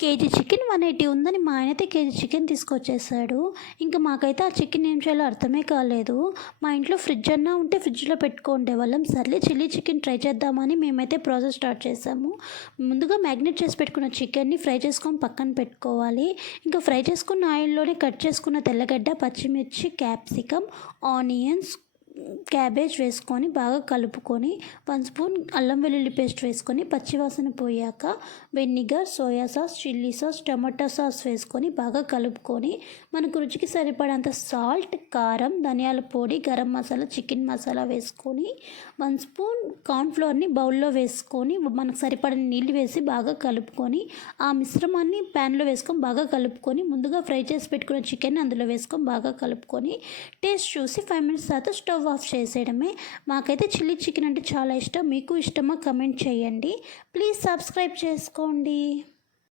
KG chicken 180 ఉందని మా ఆయనైతే కేజీ చికెన్ తీసుకొచ్చేసాడు. ఇంకా మాకైతే ఆ చికెన్ ఏం చేయాలో అర్థమే కాలేదు. మా ఇంట్లో ఫ్రిడ్జ్ అన్నా ఉంటే ఫ్రిడ్జ్‌లో పెట్టుకుండేవాళ్ళం. సర్లే చిల్లీ చికెన్ ట్రై చేద్దామని మేమైతే ప్రాసెస్ స్టార్ట్ చేసాము. ముందుగా మ్యాగ్నేట్ చేసి పెట్టుకున్న చికెన్‌ని ఫ్రై చేసుకొని పక్కన పెట్టుకోవాలి. ఇంకా ఫ్రై చేసుకున్న ఆయిల్‌లోనే కట్ చేసుకున్న తెల్లగడ్డ, పచ్చిమిర్చి, క్యాప్సికమ్, ఆనియన్స్, క్యాబేజ్ వేసుకొని బాగా కలుపుకొని 1 స్పూన్ అల్లం వెల్లుల్లి పేస్ట్ వేసుకొని పచ్చివాసన పోయాక vinegar, soya sauce, chilli sauce, టమాటా సాస్ వేసుకొని బాగా కలుపుకొని మనకు రుచికి సరిపడంత సాల్ట్, కారం, ధనియాల పొడి, గరం మసాలా, చికెన్ మసాలా వేసుకొని 1 స్పూన్ కార్న్‌ఫ్లోర్‌ని బౌల్లో వేసుకొని మనకు సరిపడని నీళ్ళు వేసి బాగా కలుపుకొని ఆ మిశ్రమాన్ని ప్యాన్‌లో వేసుకొని బాగా కలుపుకొని ముందుగా ఫ్రై చేసి పెట్టుకున్న చికెన్ అందులో వేసుకొని బాగా కలుపుకొని టేస్ట్ చూసి 5 మినిట్స్ తర్వాత స్టవ్ ఆఫ్ చేసేయడమే. మాకైతే చిల్లీ చికెన్ అంటే చాలా ఇష్టం. మీకు ఇష్టమా? కమెంట్ చేయండి. ప్లీజ్ సబ్స్క్రైబ్ చేసుకోండి.